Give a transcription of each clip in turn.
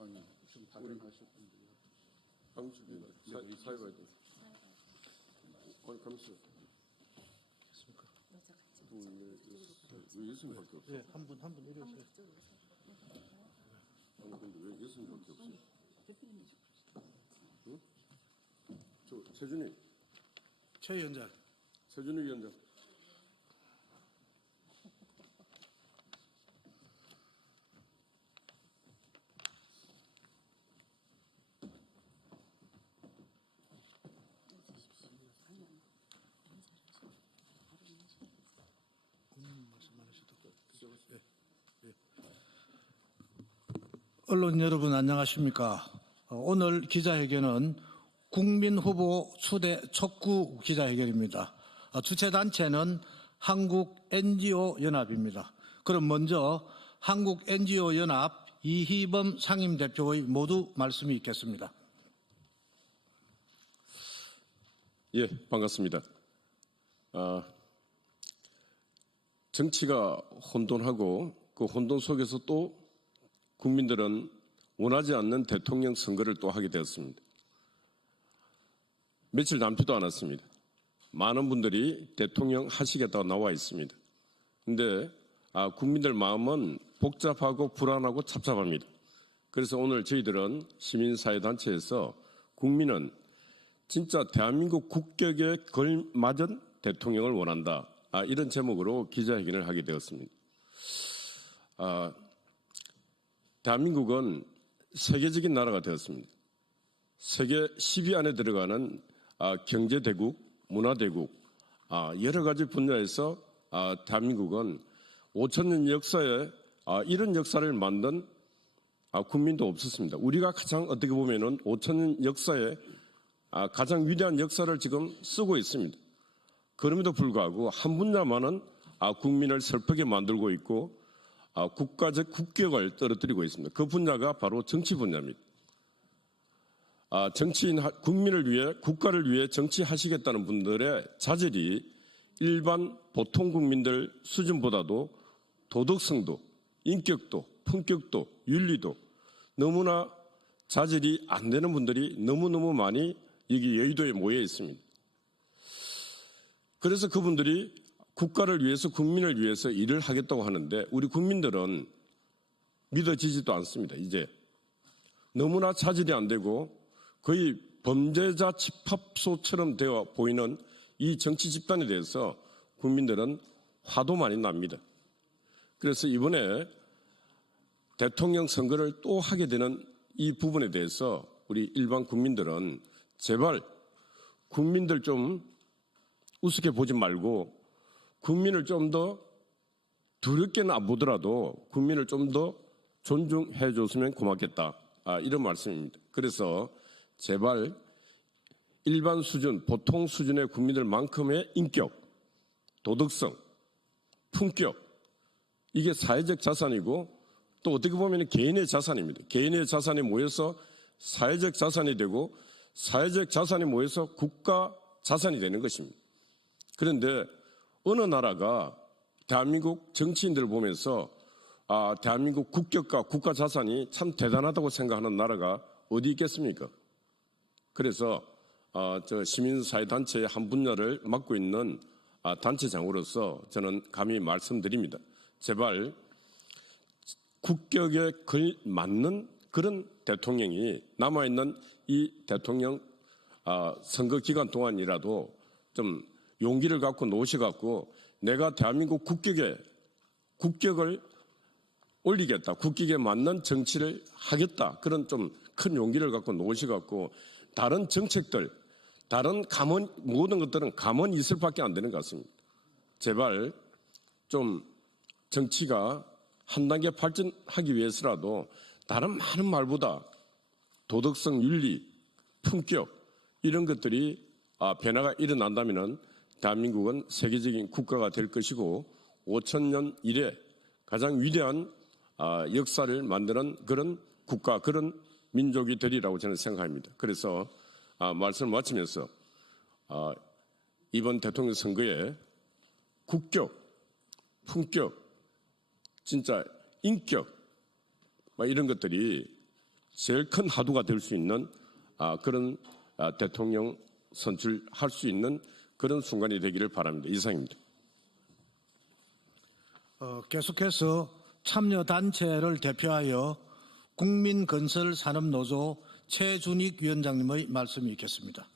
아니, 좀 답변하셨던데요. 방식이 사회봐야 돼. 아니 감사. 왜 예수님밖에 없어? 네, 한 분 이러세요. 아니 근데 왜 예수님밖에 없어요? 응? 저 세준이, 최 위원장. 세준이 위원장. 언론 여러분 안녕하십니까? 오늘 기자회견은 국민 후보 추대 촉구 기자회견입니다. 주최 단체는 한국 NGO 연합입니다. 그럼 먼저 한국 NGO 연합 이희범 상임대표의 모두 말씀이 있겠습니다. 예, 반갑습니다. 정치가 혼돈하고 그 혼돈 속에서 또 국민들은 원하지 않는 대통령 선거를 또 하게 되었습니다. 며칠 남지도 않았습니다. 많은 분들이 대통령 하시겠다고 나와 있습니다. 그런데 국민들 마음은 복잡하고 불안하고 착잡합니다. 그래서 오늘 저희들은 시민사회단체에서 국민은 진짜 대한민국 국격에 걸맞은 대통령을 원한다. 이런 제목으로 기자회견을 하게 되었습니다. 대한민국은 세계적인 나라가 되었습니다. 세계 10위 안에 들어가는 경제대국, 문화대국, 여러 가지 분야에서 대한민국은 5,000년 역사에 이런 역사를 만든 국민도 없었습니다. 우리가 가장 어떻게 보면은 5,000년 역사에 가장 위대한 역사를 지금 쓰고 있습니다. 그럼에도 불구하고 한 분야만은 국민을 슬프게 만들고 있고 국가적 국격을 떨어뜨리고 있습니다. 그 분야가 바로 정치 분야입니다. 정치인, 국민을 위해, 국가를 위해 정치하시겠다는 분들의 자질이 일반 보통 국민들 수준보다도 도덕성도, 인격도, 품격도, 윤리도 너무나 자질이 안 되는 분들이 너무너무 많이 여기 여의도에 모여 있습니다. 그래서 그분들이 국가를 위해서, 국민을 위해서 일을 하겠다고 하는데 우리 국민들은 믿어지지도 않습니다. 이제 너무나 자질이 안 되고 거의 범죄자 집합소처럼 되어 보이는 이 정치 집단에 대해서 국민들은 화도 많이 납니다. 그래서 이번에 대통령 선거를 또 하게 되는 이 부분에 대해서 우리 일반 국민들은 제발 국민들 좀 우습게 보지 말고 국민을 좀 더 두렵게는 안 보더라도 국민을 좀 더 존중해 줬으면 고맙겠다. 이런 말씀입니다. 그래서 제발 일반 수준, 보통 수준의 국민들만큼의 인격, 도덕성, 품격, 이게 사회적 자산이고 또 어떻게 보면 개인의 자산입니다. 개인의 자산이 모여서 사회적 자산이 되고 사회적 자산이 모여서 국가 자산이 되는 것입니다. 그런데 어느 나라가 대한민국 정치인들을 보면서 대한민국 국격과 국가 자산이 참 대단하다고 생각하는 나라가 어디 있겠습니까? 그래서 저 시민사회단체의 한 분야를 맡고 있는 단체장으로서 저는 감히 말씀드립니다. 제발 국격에 걸맞는 그런 대통령이 남아있는 이 대통령 선거 기간 동안이라도 좀 용기를 갖고 노셔갖고 내가 대한민국 국격을 올리겠다. 국격에 맞는 정치를 하겠다. 그런 좀 큰 용기를 갖고 노셔갖고 다른 정책들, 다른 감언, 모든 것들은 감언 이슬밖에 안 되는 것 같습니다. 제발 좀 정치가 한 단계 발전하기 위해서라도 다른 많은 말보다 도덕성, 윤리, 품격 이런 것들이 변화가 일어난다면은 대한민국은 세계적인 국가가 될 것이고 5,000년 이래 가장 위대한 역사를 만드는 그런 국가, 그런 민족이 되리라고 저는 생각합니다. 그래서 말씀을 마치면서 이번 대통령 선거에 국격, 품격, 진짜 인격 이런 것들이 제일 큰 화두가 될 수 있는 그런 대통령 선출할 수 있는 그런 순간이 되기를 바랍니다. 이상입니다. 계속해서 참여단체를 대표하여 국민건설산업노조 최준익 위원장님의 말씀이 있겠습니다.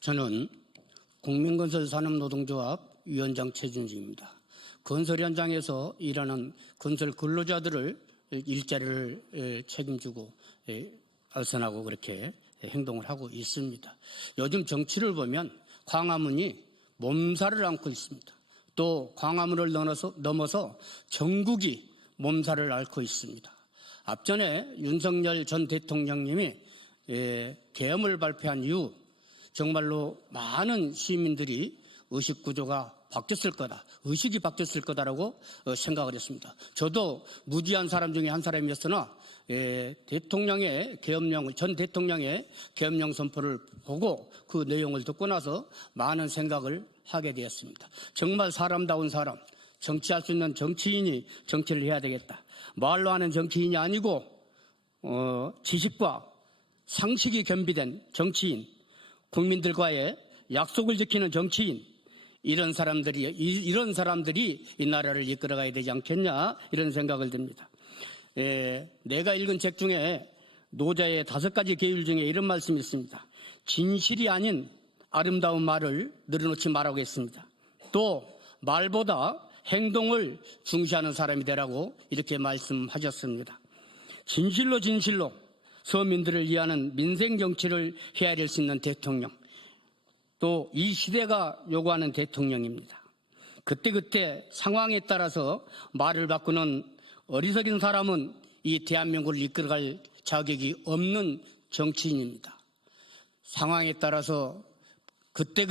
저는 국민건설산업노동조합 위원장 최준식입니다. 건설 현장에서 일하는 건설 근로자들을 일자리를 책임지고 알선하고 그렇게 행동을 하고 있습니다. 요즘 정치를 보면 광화문이 몸살을 앓고 있습니다. 또 광화문을 넘어서 전국이 몸살을 앓고 있습니다. 앞전에 윤석열 전 대통령님이 계엄을 발표한 이후 정말로 많은 시민들이 의식구조가 바뀌었을 거다, 의식이 바뀌었을 거다라고 생각을 했습니다. 저도 무지한 사람 중에 한 사람이었으나 대통령의 계엄령, 전 대통령의 계엄령 선포를 보고 그 내용을 듣고 나서 많은 생각을 하게 되었습니다. 정말 사람다운 사람, 정치할 수 있는 정치인이 정치를 해야 되겠다. 말로 하는 정치인이 아니고 지식과 상식이 겸비된 정치인, 국민들과의 약속을 지키는 정치인, 이런 사람들이 이 나라를 이끌어가야 되지 않겠냐, 이런 생각을 듭니다. 내가 읽은 책 중에 노자의 5가지 계율 중에 이런 말씀이 있습니다. 진실이 아닌 아름다운 말을 늘어놓지 말라고 했습니다. 또 말보다 행동을 중시하는 사람이 되라고 이렇게 말씀하셨습니다. 진실로 서민들을 위하는 민생 정치를 해야 될 수 있는 대통령, 또 이 시대가 요구하는 대통령입니다. 그때 상황에 따라서 말을 바꾸는 어리석은 사람은 이 대한민국을 이끌어갈 자격이 없는 정치인입니다. 상황에 따라서 그때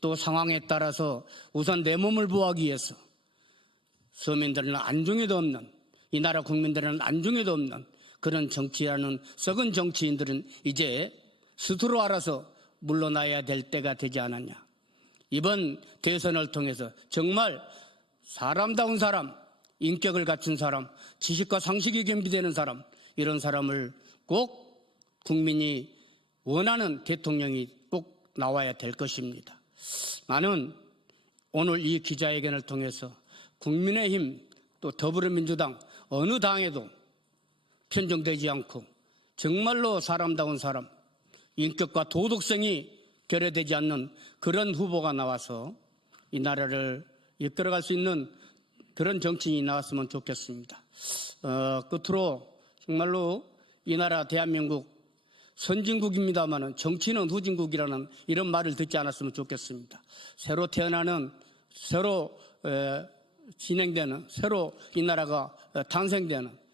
또 상황에 따라서 우선 내 몸을 보호하기 위해서 서민들은 안중에도 없는, 이 나라 국민들은 안중에도 없는 그런 정치라는 썩은 정치인들은 이제 스스로 알아서 물러나야 될 때가 되지 않았냐. 이번 대선을 통해서 정말 사람다운 사람, 인격을 갖춘 사람, 지식과 상식이 겸비되는 사람, 이런 사람을 꼭 국민이 원하는 대통령이 꼭 나와야 될 것입니다. 나는 오늘 이 기자회견을 통해서 국민의힘 또 더불어민주당 어느 당에도 편중되지 않고 정말로 사람다운 사람, 인격과 도덕성이 결여되지 않는 그런 후보가 나와서 이 나라를 이끌어갈 수 있는 그런 정치인이 나왔으면 좋겠습니다. 끝으로 정말로 이 나라 대한민국 선진국입니다마는 정치는 후진국이라는 이런 말을 듣지 않았으면 좋겠습니다. 새로 태어나는, 새로 진행되는, 새로 이 나라가 탄생되는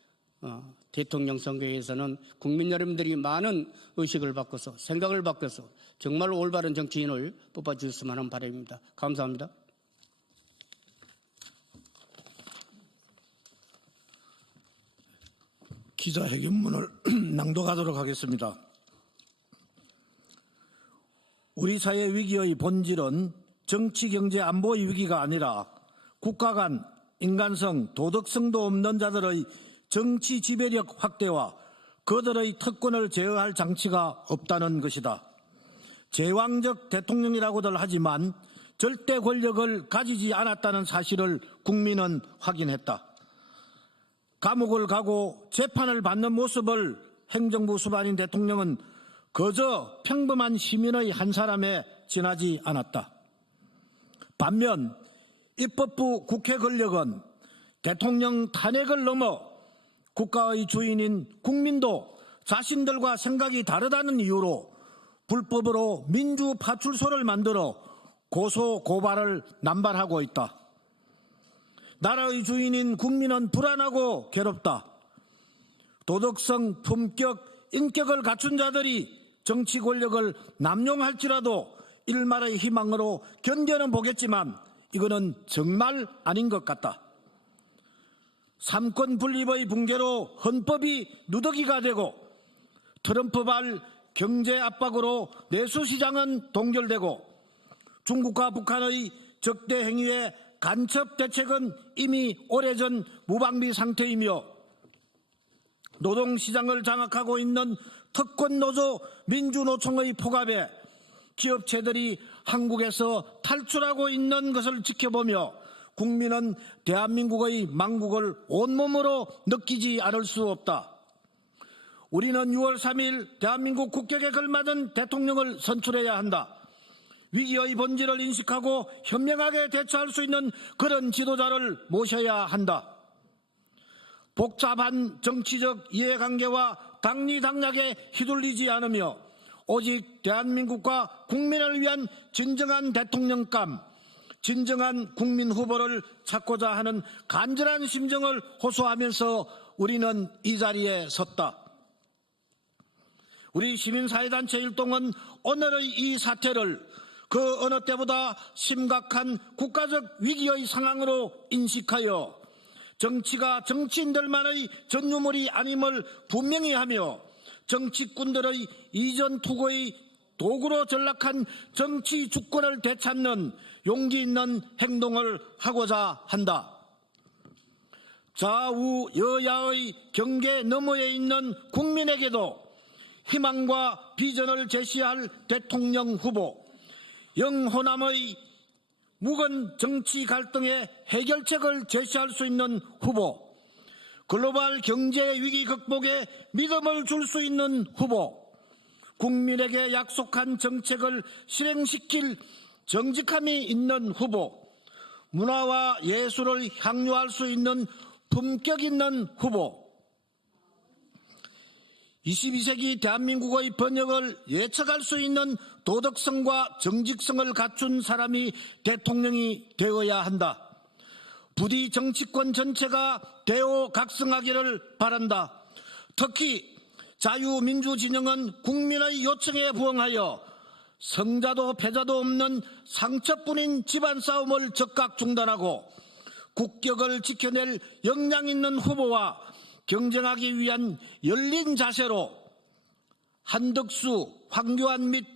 대통령 선거에서는 국민 여러분들이 많은 의식을 바꿔서, 생각을 바꿔서 정말로 올바른 정치인을 뽑아주셨으면 하는 바람입니다. 감사합니다. 기자회견문을 낭독하도록 하겠습니다. 우리 사회 위기의 본질은 정치, 경제, 안보의 위기가 아니라 국가 간 인간성, 도덕성도 없는 자들의 정치 지배력 확대와 그들의 특권을 제어할 장치가 없다는 것이다. 제왕적 대통령이라고들 하지만 절대 권력을 가지지 않았다는 사실을 국민은 확인했다. 감옥을 가고 재판을 받는 모습을 행정부 수반인 대통령은 그저 평범한 시민의 한 사람에 지나지 않았다. 반면 입법부 국회 권력은 대통령 탄핵을 넘어 국가의 주인인 국민도 자신들과 생각이 다르다는 이유로 불법으로 민주파출소를 만들어 고소 고발을 남발하고 있다. 나라의 주인인 국민은 불안하고 괴롭다. 도덕성, 품격, 인격을 갖춘 자들이 정치 권력을 남용할지라도 일말의 희망으로 견뎌는 보겠지만 이거는 정말 아닌 것 같다. 삼권 분립의 붕괴로 헌법이 누더기가 되고 트럼프발 경제 압박으로 내수시장은 동결되고 중국과 북한의 적대 행위에 간첩 대책은 이미 오래전 무방비 상태이며 노동시장을 장악하고 있는 특권노조 민주노총의 포갑에 기업체들이 한국에서 탈출하고 있는 것을 지켜보며 국민은 대한민국의 망국을 온몸으로 느끼지 않을 수 없다. 우리는 6월 3일 대한민국 국격에 걸맞은 대통령을 선출해야 한다. 위기의 본질을 인식하고 현명하게 대처할 수 있는 그런 지도자를 모셔야 한다. 복잡한 정치적 이해관계와 당리당략에 휘둘리지 않으며 오직 대한민국과 국민을 위한 진정한 대통령감, 진정한 국민 후보를 찾고자 하는 간절한 심정을 호소하면서 우리는 이 자리에 섰다. 우리 시민사회단체 일동은 오늘의 이 사태를 그 어느 때보다 심각한 국가적 위기의 상황으로 인식하여 정치가 정치인들만의 전유물이 아님을 분명히 하며 정치꾼들의 이전 투고의 도구로 전락한 정치 주권을 되찾는 용기 있는 행동을 하고자 한다. 좌우 여야의 경계 너머에 있는 국민에게도 희망과 비전을 제시할 대통령 후보, 영호남의 묵은 정치 갈등의 해결책을 제시할 수 있는 후보, 글로벌 경제 위기 극복에 믿음을 줄 수 있는 후보, 국민에게 약속한 정책을 실행시킬 정직함이 있는 후보, 문화와 예술을 향유할 수 있는 품격 있는 후보, 22세기 대한민국의 번영을 예측할 수 있는 도덕성과 정직성을 갖춘 사람이 대통령이 되어야 한다. 부디 정치권 전체가 대오각성하기를 바란다. 특히 자유민주진영은 국민의 요청에 부응하여 성자도 패자도 없는 상처뿐인 집안 싸움을 즉각 중단하고 국격을 지켜낼 역량 있는 후보와 경쟁하기 위한 열린 자세로 한덕수, 황교안 및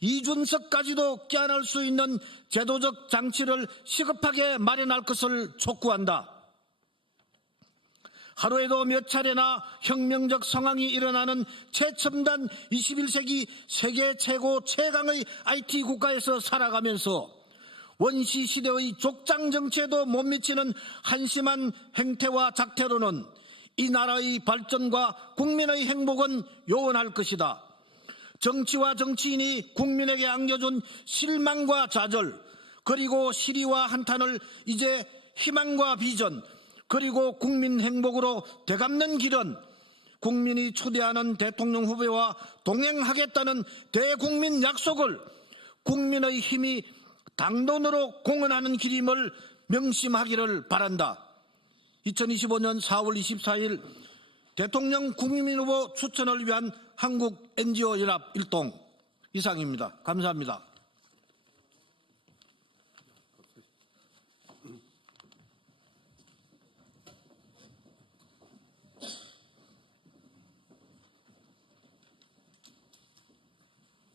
이준석까지도 껴안을 수 있는 제도적 장치를 시급하게 마련할 것을 촉구한다. 하루에도 몇 차례나 혁명적 상황이 일어나는 최첨단 21세기 세계 최고 최강의 IT 국가에서 살아가면서 원시 시대의 족장 정치에도 못 미치는 한심한 행태와 작태로는 이 나라의 발전과 국민의 행복은 요원할 것이다. 정치와 정치인이 국민에게 안겨준 실망과 좌절, 그리고 시리와 한탄을 이제 희망과 비전, 그리고 국민 행복으로 되갚는 길은 국민이 초대하는 대통령 후보와 동행하겠다는 대국민 약속을 국민의 힘이 당돈으로 공헌하는 길임을 명심하기를 바란다. 2025년 4월 24일 대통령 국민후보 추천을 위한 한국 NGO 연합 일동 이상입니다. 감사합니다.